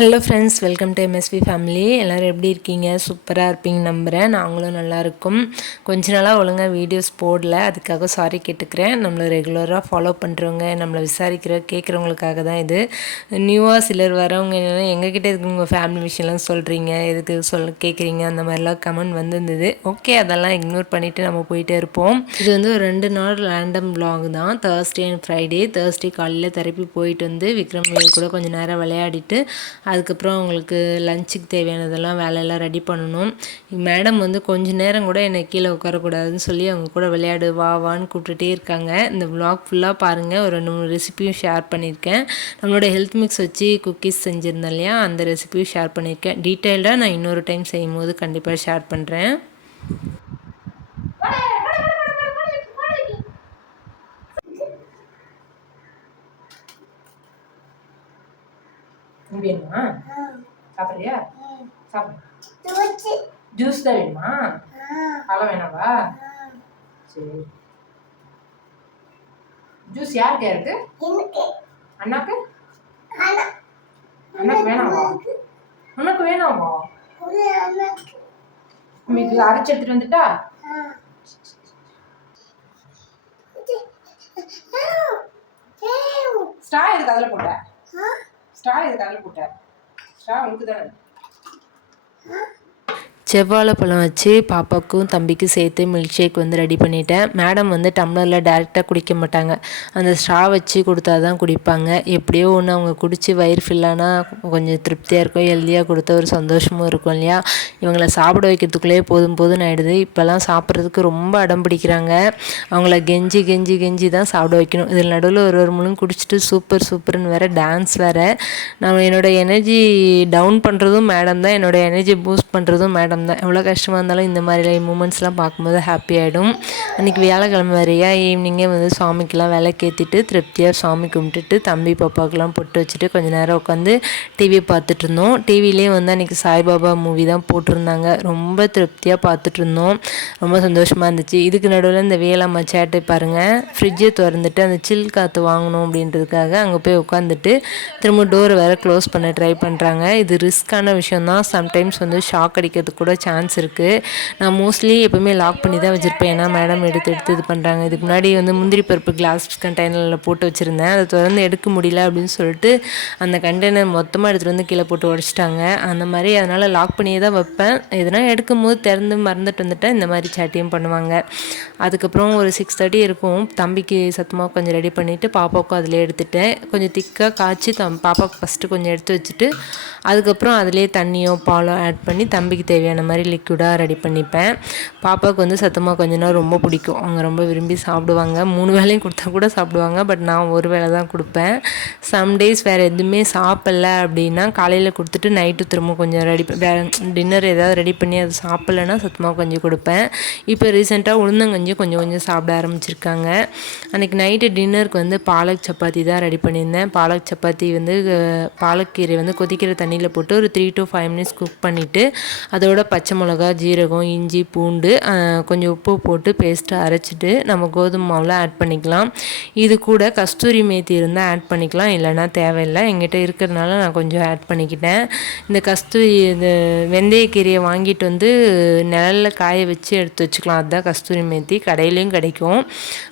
Hello friends, welcome to MSV family. எல்லோரும் எப்படி இருக்கீங்க? சூப்பராக இருப்பீங்க நம்புகிறேன். நாங்களும் நல்லாயிருக்கும். கொஞ்ச நாளாக ஒழுங்காக வீடியோஸ் போடல, அதுக்காக சாரி கேட்டுக்கிறேன். நம்மளை ரெகுலராக ஃபாலோ பண்ணுறவங்க, நம்மளை கேட்குறவங்களுக்காக தான் இது. நியூவாக சிலர் வரவங்க என்னென்னா எங்ககிட்ட இதுக்கு உங்கள் ஃபேமிலி விஷயம்லாம் சொல்கிறீங்க, எதுக்கு கேட்குறீங்க, அந்த மாதிரிலாம் கமெண்ட் வந்திருந்தது. ஓகே, அதெல்லாம் இக்னோர் பண்ணிவிட்டு நம்ம போயிட்டே இருப்போம். இது வந்து ஒரு 2 நாள் ரேண்டம் vlog தான். Thursday and Friday. தேர்ஸ்டே காலையில் தெரப்பி போயிட்டு வந்து விக்ரம் கூட கொஞ்சம் நேரம் விளையாடிட்டு அதுக்கப்புறம் அவங்களுக்கு லஞ்சுக்கு தேவையானதெல்லாம் வேலையெல்லாம் ரெடி பண்ணணும். மேடம் வந்து கொஞ்சம் நேரம் கூட என்னை கீழே உட்காரக்கூடாதுன்னு சொல்லி அவங்க கூட விளையாடு வான்னு கூப்பிட்டுட்டே இருக்காங்க. இந்த விளாக் ஃபுல்லாக பாருங்கள். ஒரு 2 3 ரெசிபியும் ஷேர் பண்ணியிருக்கேன். நம்மளோட ஹெல்த் மிக்ஸ் வச்சு குக்கீஸ் செஞ்சுருந்தேன் இல்லையா, அந்த ரெசிபியும் ஷேர் பண்ணியிருக்கேன். டீட்டெயில்டாக நான் இன்னொரு டைம் செய்யும் போது கண்டிப்பாக ஷேர் பண்ணுறேன். வேணுமா? சாப்பிட்றியா? சாப்பிடு. ஜூஸ் தான் வேணுமா? பழம் வேணாவா? சரி. ஜூஸ் யாருக்கு இருக்கு? அண்ணாக்கு? அண்ணாக்கு வேணாவா? உனக்கு வேணாவா? உங்களுக்கு அரைச்சி எடுத்துட்டு வந்துட்டா? ஸ்ட்ரா எதுக்கு அதில் போட்ட? ஸ்ட்ரா எதுக்கு அதில் போட்ட? ஸ்ட்ரா உனக்கு தானே. செவ்வாழைப்பழம் வச்சு பாப்பாவுக்கும் தம்பிக்கும் சேர்த்து மில்க் ஷேக் வந்து ரெடி பண்ணிட்டேன். மேடம் வந்து டம்ளரில் டேரெக்டாக குடிக்க மாட்டாங்க, அந்த ஸ்ட்ரா வச்சு கொடுத்தா தான் குடிப்பாங்க. எப்படியோ ஒன்று அவங்க குடித்து வயிறு ஃபில்லானா கொஞ்சம் திருப்தியாக இருக்கும், ஹெல்த்தியாக கொடுத்த ஒரு சந்தோஷமும் இருக்கும் இல்லையா. இவங்கள சாப்பிட வைக்கிறதுக்குள்ளேயே போதும்னு ஆகிடுது. இப்போல்லாம் சாப்பிட்றதுக்கு ரொம்ப அடம் பிடிக்கிறாங்க. அவங்கள கெஞ்சி கெஞ்சி கெஞ்சி தான் சாப்பிட வைக்கணும். இதில் நடுவில் ஒரு முழுங்க குடிச்சிட்டு சூப்பர்னு வேறு டான்ஸ் வேறு. நான் என்னோடய எனர்ஜி டவுன் பண்ணுறதும் மேடம் தான், என்னோடய எனர்ஜி பூஸ்ட் பண்ணுறதும் மேடம் தான். எவ்வளோ கஷ்டமாக இருந்தாலும் இந்த மாதிரி மூமெண்ட்ஸ்லாம் பார்க்கும்போது ஹாப்பி ஆகிடும். அன்றைக்கி வியாழக்கிழமை வரையா ஈவினிங்கே வந்து சாமிக்கெலாம் விளக்கேற்றிட்டு திருப்தியாக சாமி கும்பிட்டுட்டு தம்பி பாப்பாவுக்கெலாம் பொட்டு வச்சுட்டு கொஞ்சம் நேரம் உட்காந்து டிவி பார்த்துட்டு இருந்தோம். டிவிலே வந்து அன்றைக்கி சாய்பாபா மூவி தான் போட்டிருந்தாங்க. ரொம்ப திருப்தியாக பார்த்துட்டு இருந்தோம். ரொம்ப சந்தோஷமாக இருந்துச்சு. இதுக்கு நடுவில் இந்த வேளாண்மை சேட்டை பாருங்கள். ஃப்ரிட்ஜை திறந்துட்டு அந்த சில் காற்று வாங்கணும் அப்படின்றதுக்காக அங்கே போய் உட்காந்துட்டு திரும்ப டோரை வேறு க்ளோஸ் பண்ண ட்ரை பண்ணுறாங்க. இது ரிஸ்க்கான விஷயந்தான். சம்டைம்ஸ் வந்து ஷாக் அடிக்கிறதுக்கு கூட சான்ஸ் இருக்குது. நான் மோஸ்ட்லி எப்போவுமே லாக் பண்ணி தான் வச்சுருப்பேன். ஏன்னா மேடம் எடுத்து இது பண்ணுறாங்க. இதுக்கு முன்னாடி வந்து முந்திரி பருப்பு கிளாஸ் கண்டெய்னரில் போட்டு வச்சுருந்தேன். அதை திறந்து எடுக்க முடியல அப்படின்னு சொல்லிட்டு அந்த கண்டெய்னர் மொத்தமாக எடுத்துகிட்டு வந்து கீழே போட்டு உடச்சிட்டாங்க. அந்த மாதிரி அதனால் லாக் பண்ணியே தான் வைப்பேன். எதனா எடுக்கும் போது திறந்து மறந்துட்டு வந்துட்டேன். இந்த மாதிரி சேட்டையும் பண்ணுவாங்க. அதுக்கப்புறம் ஒரு 6:30 இருக்கும். தம்பிக்கு சத்தமாக கொஞ்சம் ரெடி பண்ணிவிட்டு பாப்பாவுக்கும் அதிலே எடுத்துட்டேன். கொஞ்சம் திக்காக காய்ச்சி பாப்பாவுக்கு ஃபஸ்ட்டு கொஞ்சம் எடுத்து வச்சுட்டு அதுக்கப்புறம் அதிலே தண்ணியோ பாலோ ஆட் பண்ணி தம்பிக்கு தேவையான மாதிரி லிக்விடாக ரெடி பண்ணிப்பேன். பாப்பாவுக்கு வந்து சத்தமாக கொஞ்சம் நேரம் ரொம்ப பிடிக்கும். அவங்க ரொம்ப விரும்பி சாப்பிடுவாங்க. 3 வேளையும் கொடுத்தா கூட சாப்பிடுவாங்க. பட் நான் ஒரு வேளை தான் கொடுப்பேன். சம்டேஸ் வேறு எதுவுமே சாப்பிட்ல அப்படின்னா காலையில் கொடுத்துட்டு நைட்டு திரும்ப கொஞ்சம் டின்னர் ஏதாவது ரெடி பண்ணி அது சாப்பிட்லன்னா சத்தமாக கொஞ்சம் கொடுப்பேன். இப்போ ரீசெண்டாக உளுந்தங்கஞ்சி கொஞ்சம் கொஞ்சம் சாப்பிட ஆரம்பிச்சிருக்காங்க. அன்றைக்கி நைட்டு டின்னருக்கு வந்து பாலக் சப்பாத்தி தான் ரெடி பண்ணியிருந்தேன். பாலக் சப்பாத்தி வந்து பாலக்கீரை வந்து கொதிக்கிற தண்ணியில் போட்டு ஒரு 3 to 5 minutes குக் பண்ணிவிட்டு அதோட பச்சை மிளகா, ஜீரகம், இஞ்சி, பூண்டு, கொஞ்சம் உப்பு போட்டு பேஸ்ட்டாக அரைச்சிட்டு நம்ம கோதுமை மாவில் ஆட் பண்ணிக்கலாம். இது கூட கஸ்தூரி மேத்தி இருந்தால் ஆட் பண்ணிக்கலாம், இல்லைனா தேவையில்லை. எங்கிட்ட இருக்கிறதுனால நான் கொஞ்சம் ஆட் பண்ணிக்கிட்டேன். இந்த வெந்தயக்கீரையை வாங்கிட்டு வந்து நிழலில் காய வச்சு எடுத்து வச்சுக்கலாம். அதுதான் கஸ்தூரி மேத்தி, கடையிலையும் கிடைக்கும்.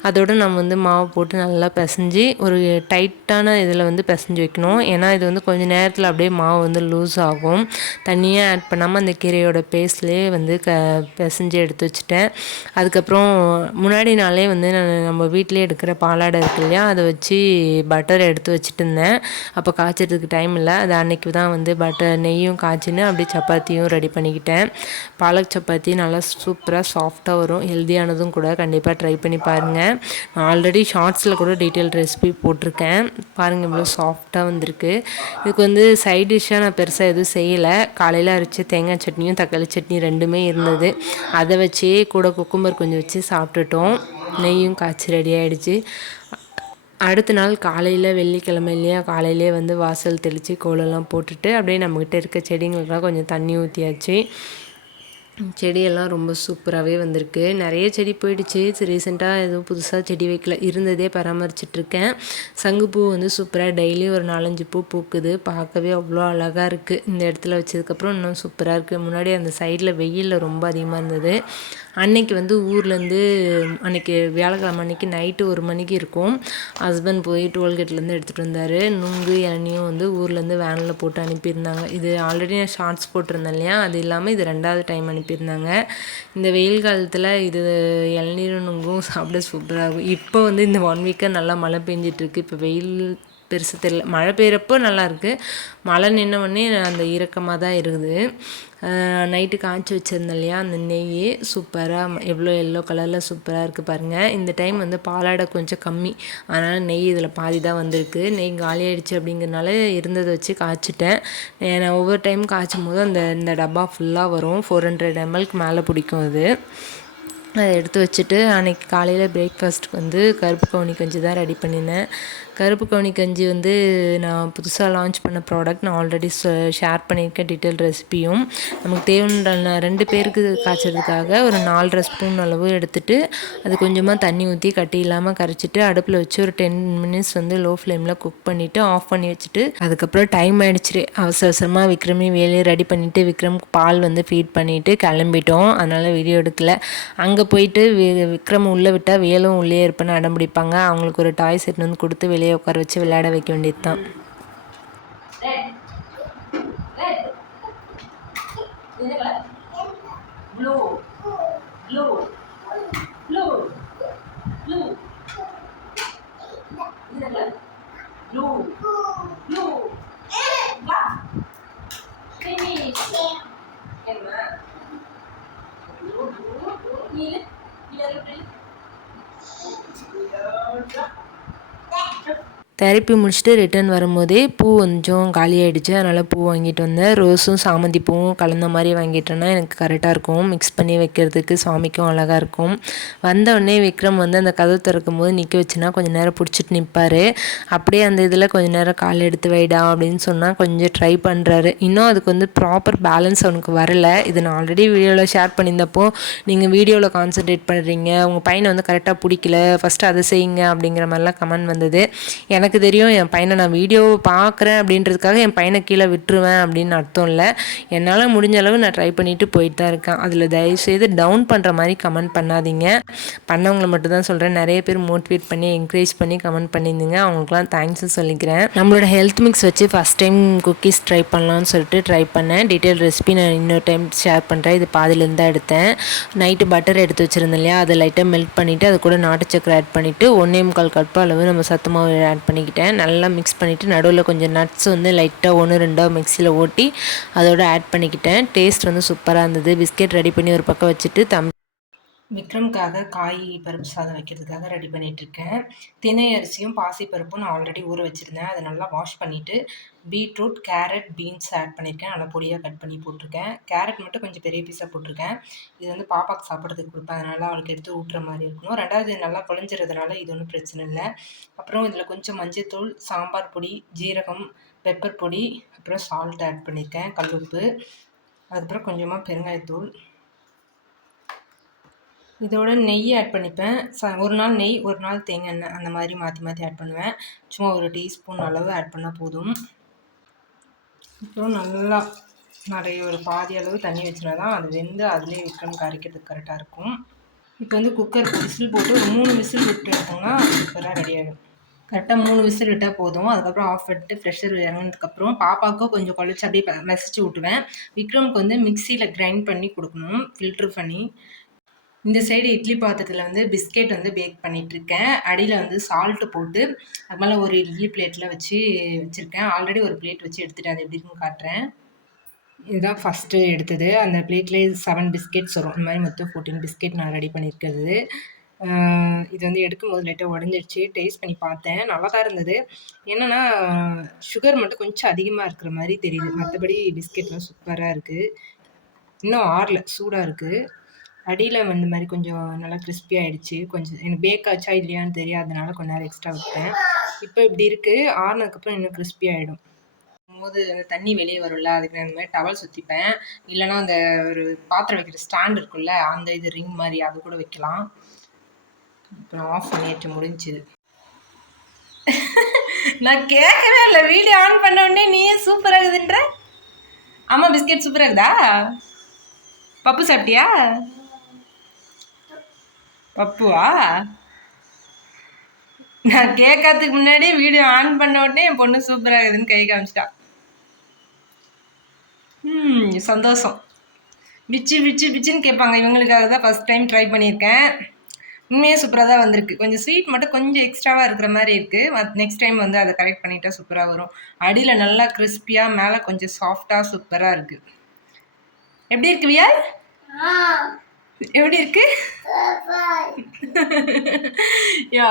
அதோடு நம்ம வந்து மாவு போட்டு நல்லா பிசைஞ்சு ஒரு டைட்டான இதில் வந்து பிசைஞ்சு வைக்கணும். ஏன்னா இது வந்து கொஞ்சம் நேரத்தில் அப்படியே மாவு வந்து லூஸ் ஆகும். தண்ணியாக ஆட் பண்ணாமல் அந்த கீரையோட பேஸ்ட்லேயே வந்து பிசைஞ்சு எடுத்து வச்சுட்டேன். அதுக்கப்புறம் முன்னாடி நாளே வந்து நான் நம்ம வீட்டிலே எடுக்கிற பாலாடை இருக்கு இல்லையா, அதை வச்சு பட்டர் எடுத்து வச்சுட்டு இருந்தேன். அப்போ காய்ச்சறதுக்கு டைம் இல்லை. அது அன்றைக்கி தான் வந்து நெய்யும் காய்ச்சின்னு அப்படியே சப்பாத்தியும் ரெடி பண்ணிக்கிட்டேன். பாலக் சப்பாத்தி நல்லா சூப்பராக சாஃப்டாக வரும். ஹெல்த்தியானதும் கூட. கண்டிப்பாக ட்ரை பண்ணி பாருங்கள். நான் ஆல்ரெடி ஷார்ட்ஸில் கூட டீட்டெயில் ரெசிபி போட்டிருக்கேன். பாருங்கள் இவ்வளோ சாஃப்டாக வந்திருக்கு. இதுக்கு வந்து சைட் டிஷ்ஷாக நான் பெருசாக எதுவும் செய்யலை. காலையில் அரைச்சி தேங்காய் சட்னியும் தக்காளி சட்னி ரெண்டுமே இருந்தது. அதை வச்சே கூட குக்கும்பர் கொஞ்சம் வச்சு சாப்பிட்டுட்டோம். நெய்யும் காய்ச்சி ரெடி ஆகிடுச்சு. அடுத்த நாள் காலையில் வெள்ளிக்கிழமை இல்லையா, காலையிலே வந்து வாசல் தெளித்து கோலம்லாம் போட்டுட்டு அப்படியே நம்மக்கிட்ட இருக்க செடிங்களுக்கெல்லாம் கொஞ்சம் தண்ணி ஊற்றியாச்சு. செடியெல்லாம் ரொம்ப சூப்பராகவே வந்திருக்கு. நிறைய செடி போயிடுச்சு. ரீசெண்டாக எதுவும் புதுசாக செடி வைக்கல. இருந்ததே பராமரிச்சிட்ருக்கேன். சங்குப்பூ வந்து சூப்பராக டெய்லி ஒரு 4, 5 பூ பூக்குது. பார்க்கவே அவ்வளோ அழகாக இருக்குது. இந்த இடத்துல வச்சதுக்கப்புறம் இன்னும் சூப்பராக இருக்குது. முன்னாடி அந்த சைடில் வெயிலில் ரொம்ப அதிகமாக இருந்தது. அன்னைக்கு வந்து ஊர்லேருந்து அன்றைக்கி வியாழக்கிழமை அன்றைக்கி நைட்டு 1 மணிக்கு இருக்கும். ஹஸ்பண்ட் போய் டோல்கேட்லேருந்து எடுத்துகிட்டு வந்தார். நுங்கு இளநியும் வந்து ஊர்லேருந்து வேனில் போட்டு அனுப்பியிருந்தாங்க. இது ஆல்ரெடி நான் ஷார்ட்ஸ் போட்டிருந்தேன் இல்லையா, அது இல்லாமல் இது 2வது டைம் அனுப்பியிருந்தாங்க. இந்த வெயில் காலத்தில் இது இளநீரும் நுங்கும் சாப்பிட சூப்பராக இருக்கும். இப்போ வந்து இந்த 1 வீக்காக நல்லா மழை பெஞ்சிட்ருக்கு. இப்போ வெயில் பெருசு தெரியல. மழை பெய்கிறப்போ நல்லாயிருக்கு. மழை நின்ன உடனே அந்த ஈரக்கமாக தான் இருக்குது. நைட்டு காய்ச்சி வச்சுருந்தேன் இல்லையா, அந்த நெய் சூப்பராக எவ்வளோ எல்லோ கலரில் சூப்பராக இருக்குது பாருங்கள். இந்த டைம் வந்து பாலாடை கொஞ்சம் கம்மி, அதனால் நெய் இதில் பாதி தான் வந்திருக்கு. நெய் காலியாகிடுச்சு அப்படிங்கிறனால இருந்ததை வச்சு காய்ச்சிட்டேன். நான் ஒவ்வொரு டைம் காய்ச்சும் போது இந்த டப்பா ஃபுல்லாக வரும். 400 mlக்கு மேலே பிடிக்கும் அது. அதை எடுத்து வச்சுட்டு அன்றைக்கி காலையில் பிரேக்ஃபாஸ்ட்டுக்கு வந்து கருப்பு கவுனி கஞ்சி தான் ரெடி பண்ணினேன். கருப்பு கவுனி கஞ்சி வந்து நான் புதுசாக லான்ச் பண்ண ப்ராடக்ட். நான் ஆல்ரெடி ஷேர் பண்ணியிருக்கேன் டீட்டெயில் ரெசிபியும். நமக்கு தேவையான 2 பேருக்கு காய்ச்சறதுக்காக ஒரு 4.5 ஸ்பூன் அளவு எடுத்துகிட்டு அது கொஞ்சமாக தண்ணி ஊற்றி கட்டி இல்லாமல் கரைச்சிட்டு அடுப்பில் வச்சு ஒரு 10 மினிட்ஸ் வந்து லோ ஃப்ளேமில் குக் பண்ணிவிட்டு ஆஃப் பண்ணி வச்சுட்டு, அதுக்கப்புறம் டைம் ஆகிடுச்சு. அவசரமாக விக்ரமே வேலையை ரெடி பண்ணிவிட்டு விக்ரமுக்கு பால் வந்து ஃபீட் பண்ணிவிட்டு கிளம்பிட்டோம். அதனால் வீடியோ எடுக்கலை. அங்கே போயிட்டு விக்ரம் உள்ளே விட்டால் வேலும் உள்ளே இருப்பேன்னு அடம் பிடிப்பாங்க. அவங்களுக்கு ஒரு டாய் செட் வந்து கொடுத்து வெளியே உட்கார வச்சு விளையாட வைக்க வேண்டியது தான். தெரப்பி முடிச்சுட்டு ரிட்டர்ன் வரும்போதே பூ கொஞ்சம் காலியாகிடுச்சு. அதனால் பூ வாங்கிட்டு வந்தேன். ரோஸும் சாமந்தி பூவும் கலந்த மாதிரி வாங்கிட்டேன்னா எனக்கு கரெக்டாக இருக்கும். மிக்ஸ் பண்ணி வைக்கிறதுக்கு சாமிக்கும் அழகாக இருக்கும். வந்தவுடனே விக்ரம் வந்து அந்த கதவு திறக்கும் போது நிற்க வச்சுன்னா கொஞ்சம் நேரம் பிடிச்சிட்டு நிற்பார். அப்படியே அந்த இதில் கொஞ்சம் நேரம் கால் எடுத்து வைடா அப்படின்னு சொன்னால் கொஞ்சம் ட்ரை பண்ணுறாரு. இன்னும் அதுக்கு வந்து ப்ராப்பர் பேலன்ஸ் அவனுக்கு வரலை. இது நான் ஆல்ரெடி வீடியோவில் ஷேர் பண்ணியிருந்தப்போ, நீங்கள் வீடியோவில் கான்சன்ட்ரேட் பண்ணுறீங்க, உங்கள் பையனை வந்து கரெக்டாக பிடிக்கல, ஃபஸ்ட்டு அதை செய்யுங்க அப்படிங்கிற மாதிரிலாம் கமெண்ட் வந்தது. எனக்கு தெரியும் என் பையனை நான் வீடியோவை பார்க்குறேன் அப்படின்றதுக்காக என் பையனை கீழே விட்டுருவேன் அப்படின்னு அர்த்தம் இல்லை. என்னால் முடிஞ்ச அளவு நான் ட்ரை பண்ணிவிட்டு போயிட்டு தான் இருக்கேன். அதில் தயவுசெய்து டவுன் பண்ணுற மாதிரி கமெண்ட் பண்ணாதீங்க. பண்ணவங்களை மட்டும் தான் சொல்கிறேன். நிறைய பேர் மோட்டிவேட் பண்ணி என்கரேஜ் பண்ணி கமெண்ட் பண்ணியிருந்தீங்க. அவங்களுக்குலாம் தேங்க்ஸும் சொல்லிக்கிறேன். நம்மளோட ஹெல்த் மிக்ஸ் வச்சு ஃபஸ்ட் டைம் குக்கீஸ் ட்ரை பண்ணலான்னு சொல்லிட்டு ட்ரை பண்ணேன். டீட்டெயில் ரெசிபி நான் இன்னொரு டைம் ஷேர் பண்ணுறேன். இது பாதிலேருந்து தான் எடுத்தேன். நைட்டு பட்டர் எடுத்து வச்சுருந்தேன் இல்லையா, அதை லைட்டாக மெல்ட் பண்ணிவிட்டு அது கூட நாட்டு சக்கரை ஆட் பண்ணிவிட்டு 1.25 கப் அளவு நம்ம சத்து மாவு ஆட் பண்ணிக்கிட்டேன். நல்லா மிக்ஸ் பண்ணிவிட்டு நடுவில் கொஞ்சம் நட்ஸ் வந்து லைட்டாக 1-2 மிக்ஸியில் ஓட்டி அதோட ஆட் பண்ணிக்கிட்டேன். டேஸ்ட் வந்து சூப்பராக இருந்தது. பிஸ்கெட் ரெடி பண்ணி ஒரு பக்கம் வச்சுட்டு விக்ரமுக்காக காய் பருப்பு சாதம் வைக்கிறதுக்காக ரெடி பண்ணிகிட்ருக்கேன். தினை அரிசியும் பாசிப்பருப்பும் நான் ஆல்ரெடி ஊற வச்சுருந்தேன். அதை நல்லா வாஷ் பண்ணிவிட்டு பீட்ரூட், கேரட், பீன்ஸ் ஆட் பண்ணியிருக்கேன். நல்லா பொடியாக கட் பண்ணி போட்டிருக்கேன். கேரட் மட்டும் கொஞ்சம் பெரிய பீஸாக போட்டிருக்கேன். இது வந்து பாப்பாவுக்கு சாப்பிட்றதுக்கு கொடுப்பேன். அதனால் அவளுக்கு எடுத்து ஊட்டுற மாதிரி இருக்கணும். 2வது நல்லா குழஞ்சிறதுனால இது ஒன்றும் பிரச்சனை இல்லை. அப்புறம் இதில் கொஞ்சம் மஞ்சள்தூள், சாம்பார் பொடி, ஜீரகம், பெப்பர் பொடி, அப்புறம் சால்ட் ஆட் பண்ணியிருக்கேன், கல்லுப்பு, அதுக்கப்புறம் கொஞ்சமாக பெருங்காயத்தூள். இதோட நெய் ஆட் பண்ணிப்பேன். ஒரு நாள் நெய், ஒரு நாள் தேங்காய் எண்ணெய், அந்த மாதிரி மாற்றி மாற்றி ஆட் பண்ணுவேன். சும்மா ஒரு டீஸ்பூன் அளவு ஆட் பண்ணால் போதும். அப்புறம் நல்லா நிறைய ஒரு பாதி அளவு தண்ணி வச்சுனா தான் அது வெந்து அதிலே விக்ரம் கரைக்கிறதுக்கு கரெக்டாக இருக்கும். இப்போ வந்து குக்கர் விசில் போட்டு ஒரு 3 விசில் விட்டு எடுத்தோம்னா சூப்பராக ரெடி ஆகிடும். கரெக்டாக 3 விசில் விட்டால் போதும். அதுக்கப்புறம் ஆஃப் பண்ணிட்டு ப்ரெஷர் இறங்கினதுக்கப்புறம் பாப்பாவுக்கும் கொஞ்சம் குழச்சி அப்படியே மெசிச்சு விட்டுவேன். விக்ரமுக்கு வந்து மிக்சியில் கிரைண்ட் பண்ணி கொடுக்கணும், ஃபில்ட்ரு பண்ணி. இந்த சைடு இட்லி பாத்திரத்தில் வந்து பிஸ்கெட் வந்து பேக் பண்ணிகிட்ருக்கேன். அடியில் வந்து சால்ட்டு போட்டு அது மேலே ஒரு இட்லி பிளேட்டில் வச்சுருக்கேன். ஆல்ரெடி ஒரு பிளேட் வச்சு எடுத்துகிட்டு அது எப்படி இருக்குன்னு காட்டுறேன். இதுதான் ஃபஸ்ட்டு எடுத்தது. அந்த பிளேட்லேயே 7 பிஸ்கெட்ஸ் வரும். இந்த மாதிரி மொத்தம் 14 பிஸ்கெட் நான் ரெடி பண்ணியிருக்கிறது. இது வந்து எடுக்கும்போது லைட்டாக உடஞ்சிடுச்சு. டேஸ்ட் பண்ணி பார்த்தேன், நல்லா தான் இருந்தது. என்னென்னா சுகர் மட்டும் கொஞ்சம் அதிகமாக இருக்கிற மாதிரி தெரியுது. மற்றபடி பிஸ்கெட்லாம் சூப்பராக இருக்குது. இன்னும் ஆறல, சூடாக இருக்குது. அடியில் இந்த மாதிரி கொஞ்சம் நல்லா கிறிஸ்பி ஆகிடுச்சு. கொஞ்சம் எனக்கு பேக் ஆச்சா இல்லையான்னு தெரியாதனால கொஞ்சம் நேரம் எக்ஸ்ட்ரா விட்டேன். இப்போ இப்படி இருக்குது. ஆறுனதுக்கப்புறம் இன்னும் கிறிஸ்பி ஆகிடும். போது அந்த தண்ணி வெளியே வரும்ல, அதுக்கு நான் இந்த மாதிரி டவல் சுற்றிப்பேன். இல்லைனா அந்த ஒரு பாத்திரம் வைக்கிற ஸ்டாண்ட் இருக்குல்ல, அந்த இது ரிங் மாதிரி அது கூட வைக்கலாம். அப்புறம் ஆஃப் பண்ணிட்டு முடிஞ்சுது. நான் கேட்கவே இல்லை, வீடியோ ஆன் பண்ண உடனே நீயே சூப்பராக இருக்குதுன்ற. அம்மா பிஸ்கெட் சூப்பராக இருக்குதா? பப்பு சாப்பிட்டியா? பப்புவா? நான் கேட்கறதுக்கு முன்னாடி வீடியோ ஆன் பண்ண உடனே என் பொண்ணு சூப்பராக இருக்குதுன்னு கை காமிச்சிட்டா. சந்தோஷம். பிச்சு பிச்சு பிச்சுன்னு கேட்பாங்க. இவங்களுக்காக தான் ஃபஸ்ட் டைம் ட்ரை பண்ணியிருக்கேன். உண்மையாக சூப்பராக தான் வந்திருக்கு. கொஞ்சம் ஸ்வீட் மட்டும் கொஞ்சம் எக்ஸ்ட்ராவாக இருக்கிற மாதிரி இருக்குது. நெக்ஸ்ட் டைம் வந்து அதை கரெக்ட் பண்ணிட்டா சூப்பராக வரும். அடியில் நல்லா கிறிஸ்பியாக, மேலே கொஞ்சம் சாஃப்டாக சூப்பராக இருக்குது. எப்படி இருக்கு வியால்? எப்படி இருக்கு?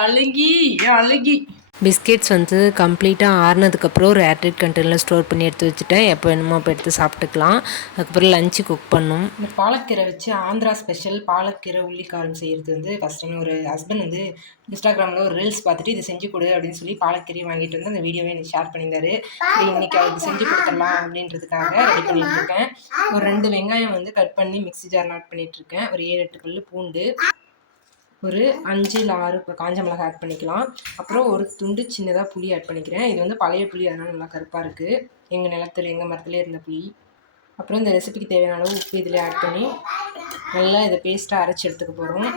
அழகி அழகி. பிஸ்கெட்ஸ் வந்து கம்ப்ளீட்டாக ஆறுனதுக்கப்புறம் ஒரு ஏர்டைட் கண்டெய்னரில் ஸ்டோர் பண்ணி எடுத்து வச்சுட்டேன். எப்போ வேணுமோ அப்போ எடுத்து சாப்பிட்டுக்கலாம். அதுக்கப்புறம் லஞ்சு குக் பண்ணணும். இந்த பாலக்கீரை வச்சு ஆந்திரா ஸ்பெஷல் பாலக்கீரை உள்ளிக்காரம் செய்கிறது வந்து ஃபஸ்ட் டைம் ஒரு ஹஸ்பண்ட் வந்து இன்ஸ்டாகிராமில் ஒரு ரீல்ஸ் பார்த்துட்டு இதை செஞ்சு கொடு அப்படின்னு சொல்லி பாலக்கீரை வாங்கிட்டு வந்து அந்த வீடியோவை எனக்கு ஷேர் பண்ணியிருந்தாரு. இன்றைக்கி அவருக்கு செஞ்சு கொடுத்துடலாம் அப்படின்றதுக்காக ரெடி பண்ணிகிட்ருக்கேன். ஒரு 2 வெங்காயம் வந்து கட் பண்ணி மிக்ஸி ஜார் ஆட் பண்ணிகிட்ருக்கேன். ஒரு 7-8 பல் பூண்டு, ஒரு 5-6 காஞ்ச மிளகாய் ஆட் பண்ணிக்கலாம். அப்புறம் ஒரு துண்டு சின்னதாக புளி ஆட் பண்ணிக்கிறேன். இது வந்து பழைய புளி, அதனால் நல்லா கருப்பாக இருக்குது. எங்கள் நிலத்தில் எங்கள் மரத்துலேயே இருந்த புளி. அப்புறம் இந்த ரெசிபிக்கு தேவையான அளவு உப்பு இதில் ஆட் பண்ணி நல்லா இதை பேஸ்ட்டாக அரைச்சி எடுத்துக்க போகிறோம்.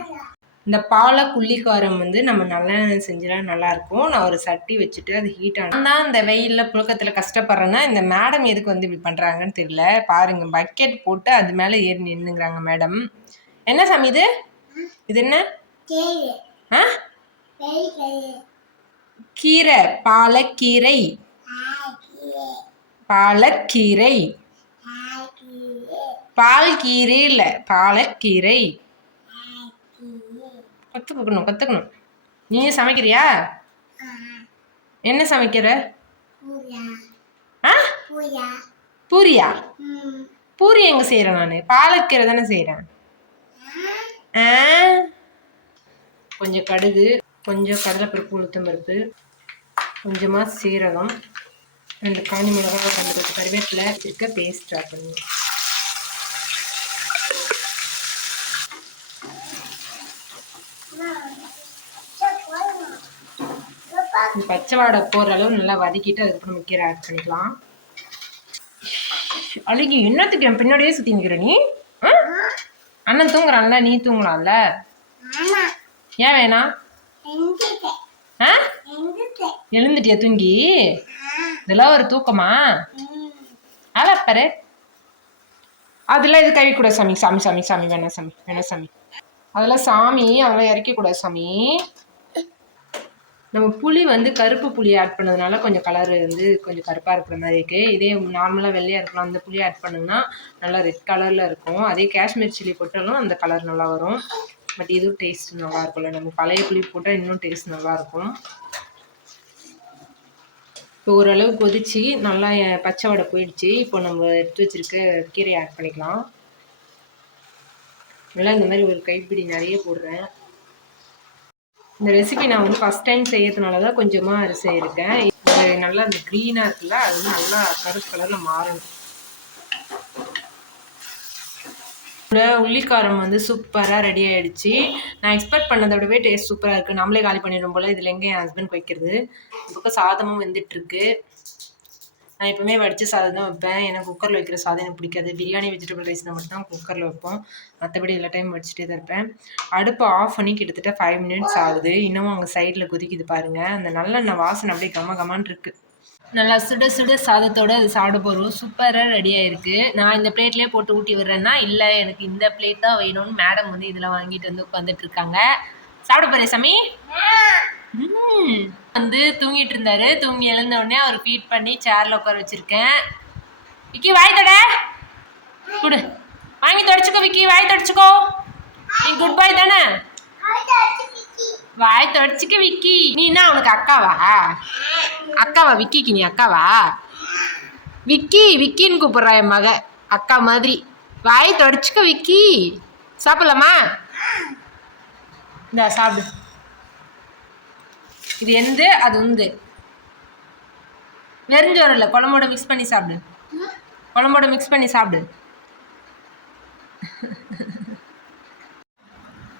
இந்த பாலக் உள்ளிக்காரம் வந்து நம்ம நல்லெண்ணெய் செஞ்சால் நல்லாயிருக்கும். நான் ஒரு சட்டி வச்சுட்டு அது ஹீட் ஆனால் இந்த வெயிலில் புழக்கத்தில் கஷ்டப்படுறேன்னா இந்த மேடம் எதுக்கு வந்து இப்படி பண்ணுறாங்கன்னு தெரியல. பாருங்கள், பக்கெட் போட்டு அது மேலே ஏறி நின்றுங்கிறாங்க மேடம். என்ன சாமி இது? இது என்ன? கீரை, பாலக்கீரை. பாலக்கீரை, பால் கீரை இல்லை, பாலக்கீரை. கத்துக்கணும். நீ சமைக்கிறியா? என்ன சமைக்கிற? பூரியா? பூரி எங்க செய்யறேன்? நான் பாலக்கீரை தானே செய்யறேன். கொஞ்சம் கடுகு, கொஞ்சம் கடலைப்பருப்பு, உளுத்தம்பருப்பு, கொஞ்சமாக சீரகம், 2 காஞ்சி மிளகாய், 2 கருவேப்பிலை இருக்க பேஸ்ட் ஆட் பண்ணி பச்சை வாடை போகிற அளவு நல்லா வதக்கிட்டு அதுக்கப்புறம் கீரை ஆட் பண்ணிக்கலாம். அழகி, என்னத்துக்கு என் பின்னாடியே சுற்றி நிற்கிற நீ? அண்ணன் தூங்குறான்ல, நீ தூங்கலாம்ல? ஏன் வேணாம்? எழுந்துட்டியா தூங்கி? இதெல்லாம் ஒரு தூக்கமா? பாரு, அதெல்லாம் இது கழுவி கூட சாமி. சாமி சாமி சாமி வேணாம் சாமி, வேணாம் சாமி. அதெல்லாம் சாமி, அதெல்லாம் இறக்க கூடாது சாமி. நம்ம புளி வந்து கருப்பு புளி ஆட் பண்ணதுனால கொஞ்சம் கலர் வந்து கொஞ்சம் கருப்பாக இருக்கிற மாதிரி இருக்குது. இதே நார்மலாக வெள்ளையாக இருக்கலாம், அந்த புளி ஆட் பண்ணிங்கன்னா நல்லா ரெட் கலரில் இருக்கும். அதே காஷ்மீர் சில்லி போட்டாலும் அந்த கலர் நல்லா வரும். பட் இதுவும் டேஸ்ட் நல்லா இருக்கும்ல. நம்ம பழைய புளி போட்டால் இன்னும் டேஸ்ட் நல்லாயிருக்கும். இப்போ ஓரளவு கொதிச்சு நல்லா பச்சை வடை போயிடுச்சு. இப்போ நம்ம எடுத்து வச்சுருக்க கீரையை ஆட் பண்ணிக்கலாம். நல்லா இந்த மாதிரி ஒரு கைப்பிடி நிறைய போடுறேன். இந்த ரெசிபி நான் வந்து ஃபஸ்ட் டைம் செய்யறதுனால தான் கொஞ்சமாக அரிசி இருக்கேன். இது நல்லா இந்த க்ரீனாக இருக்குல்ல, அது வந்து நல்லா கருப்பு கலரில் மாறணும். உள்ளிக்காரம் வந்து சூப்பராக ரெடி ஆகிடுச்சு. நான் எக்ஸ்பெக்ட் பண்ணதை விடவே டேஸ்ட் சூப்பராக இருக்குது. நம்மளே காலி பண்ணிடும் போல். இதில் எங்கே என் ஹஸ்பண்ட் வைக்கிறது. இந்த பக்கம் சாதமும் வெந்துட்டுருக்கு. நான் எப்பவுமே வடித்த சாதம் தான் வைப்பேன். எனக்கு குக்கரில் வைக்கிற சாதம் எனக்கு பிடிக்காது. பிரியாணி, வெஜிடபிள் ரைஸ்னால் மட்டும்தான் குக்கரில் வைப்போம். மற்றபடி எல்லா டைம் வடிச்சிட்டே தான் இருப்பேன். அடுப்பு ஆஃப் பண்ணி கிட்டத்தட்ட 5 மினிட்ஸ் ஆகுது. இன்னமும் அங்கே சைடில் கொதிக்குது பாருங்கள். அந்த நல்லெண்ணெய் வாசனை அப்படியே கமகமான்னு இருக்குது. நல்லா சுட சுட சாதத்தோடு அது சாப்பிட போகிறோம். சூப்பராக ரெடி ஆகிருக்கு. நான் இந்த பிளேட்லேயே போட்டு ஊட்டி விடுறேன்னா, இல்லை எனக்கு இந்த பிளேட் தான் வேணும்னு மேடம் வந்து இதில் வாங்கிட்டு வந்து உட்காந்துட்டு இருக்காங்க. சாப்பிட போகிறேன் சாமி. வந்து தூங்கிட்டு இருந்தாரு. தூங்கி எழுந்த உடனே அவர் ஃபீட் பண்ணி சேர்ல உட்கார வச்சிருக்கேன். விக்கி வாய் தொட குடு, வாங்கி தொடச்சிக்கோ. விக்கி வாய் தொடச்சிக்கோ. நீ குட் பாய் தானே? வாய் தொடச்சிக்க விக்கி. நீ என்ன அவனுக்கு அக்காவா? அக்காவா விக்கிக்கு? நீ அக்காவா? விக்கி விக்கின்னு கூப்பிடுறா என் மக, அக்கா மாதிரி. வாய் தொடச்சிக்க விக்கி. சாப்பிடலாமா? இந்த சாப்பிடு. இது எந்த அது உந்து. வெறுஞ்சோறு இல்லை, குழம்போட மிக்ஸ் பண்ணி சாப்பிடு. குழம்போட மிக்ஸ் பண்ணி சாப்பிடு.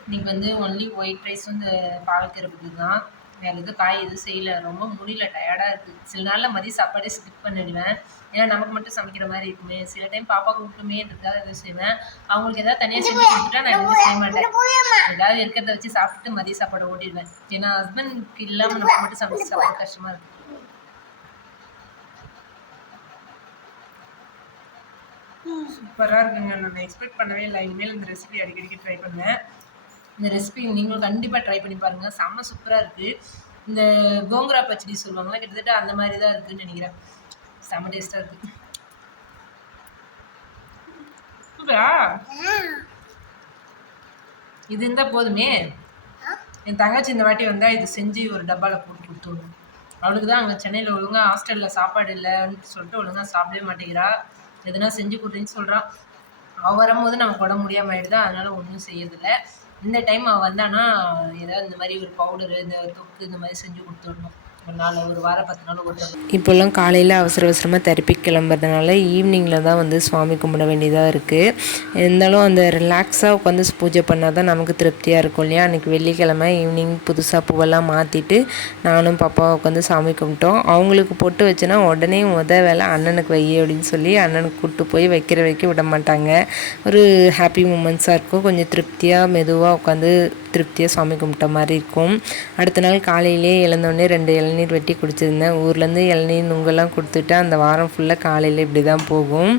இன்றைக்கி வந்து ஒன்லி ஒயிட் ரைஸ் இந்த பாலக்கீரை தான். வேறு எதுவும் காய் எதுவும் செய்யலை. ரொம்ப முடியல, டயர்டாக இருக்குது. சில நாளில் மதிய சாப்பாடே ஸ்கிப் பண்ணிடுவேன். ஏன்னா நமக்கு மட்டும் சமைக்கிற மாதிரி இருக்குமே. சில டைம் பாப்பாவுக்கு விட்டுமேன்றதுக்காக எதுவும் செய்வேன். அவங்களுக்கு எதாவது தனியாக செஞ்சு கொடுத்துட்டா நான் எதுவும் செய்ய மாட்டேன். ஏதாவது இருக்கிறத வச்சு சாப்பிட்டுட்டு மதிய சாப்பாடை ஓட்டிடுவேன். ஏன்னா ஹஸ்பண்ட்க்கு இல்லாமல் நம்ம மட்டும் சமைச்சு சாப்பிட கஷ்டமாக இருக்குது. சூப்பராக இருக்குங்க. நான் எக்ஸ்பெக்ட் பண்ணவே இல்லை. இனிமேல் இந்த ரெசிபி அடிக்கடிக்கு ட்ரை பண்ணுவேன். இந்த ரெசிபி நீங்களும் கண்டிப்பாக ட்ரை பண்ணி பாருங்கள். செம்ம சூப்பராக இருக்குது. இந்த கோங்குரா பச்சடி சொல்லுவாங்களா, கிட்டத்தட்ட அந்த மாதிரி தான் இருக்குதுன்னு நினைக்கிறேன். செம்ம டேஸ்ட்டாக இருக்குது. சூப்பரா இது இருந்தால் போதுமே. என் தங்கச்சி இந்த வாட்டி வந்தால் இது செஞ்சு ஒரு டப்பாவில் போட்டு கொடுத்துடணும். அவளுக்கு தான் அங்கே சென்னையில் ஒழுங்காக ஹாஸ்டலில் சாப்பாடு இல்லைன்னு சொல்லிட்டு ஒழுங்காக சாப்பிடவே மாட்டேங்கிறா. எதுனா செஞ்சு கொடுத்தேன்னு சொல்கிறான். அவள் வரும்போது நமக்கு உடம்பு முடியாமல் ஆகிடுதா, அதனால் ஒன்றும் செய்யறதில்லை. இந்த டைம் அவள் வந்தானா ஏதாவது இந்த மாதிரி ஒரு பவுடரு, இந்த தொக்கு இந்த மாதிரி செஞ்சு கொடுத்துடணும். ஒரு நாள், ஒரு வாரம் 10 நாள் ஓட்டணும். இப்போல்லாம் காலையில் அவசர அவசரமாக தெரப்பி கிளம்புறதுனால ஈவினிங்கில் தான் வந்து சுவாமி கும்பிட வேண்டியதாக இருக்குது. இருந்தாலும் அந்த ரிலாக்ஸாக உட்காந்து பூஜை பண்ணால் தான் நமக்கு திருப்தியாக இருக்கும் இல்லையா. அன்றைக்கி வெள்ளிக்கிழமை ஈவினிங் புதுசாக பூவெல்லாம் மாற்றிட்டு நானும் பாப்பாவை உட்காந்து சாமி கும்பிட்டோம். அவங்களுக்கு பொட்டு வச்சுன்னா உடனே வேலை அண்ணனுக்கு வை அப்படின்னு சொல்லி அண்ணனுக்கு கூப்பிட்டு போய் வைக்க விட மாட்டாங்க. ஒரு ஹாப்பி மூமெண்ட்ஸாக இருக்கும். கொஞ்சம் திருப்தியாக மெதுவாக உட்காந்து திருப்தியாக சாமி கும்பிட்ட மாதிரி இருக்கும். அடுத்த நாள் காலையிலே எழுந்தோடனே 2 இளநீர் வெட்டி குடிச்சிருந்தேன். ஊர்லேருந்து இளநீர் நுங்கெல்லாம் கொடுத்துட்டு அந்த வாரம் ஃபுல்லாக காலையில் இப்படி தான் போகும்.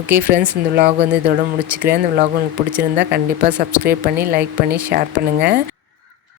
ஓகே ஃப்ரெண்ட்ஸ், இந்த விலாக் வந்து இதோட முடிச்சுக்கிறேன். இந்த விலாக் உங்களுக்கு பிடிச்சிருந்தா கண்டிப்பாக சப்ஸ்கிரைப் பண்ணி லைக் பண்ணி ஷேர் பண்ணுங்கள்.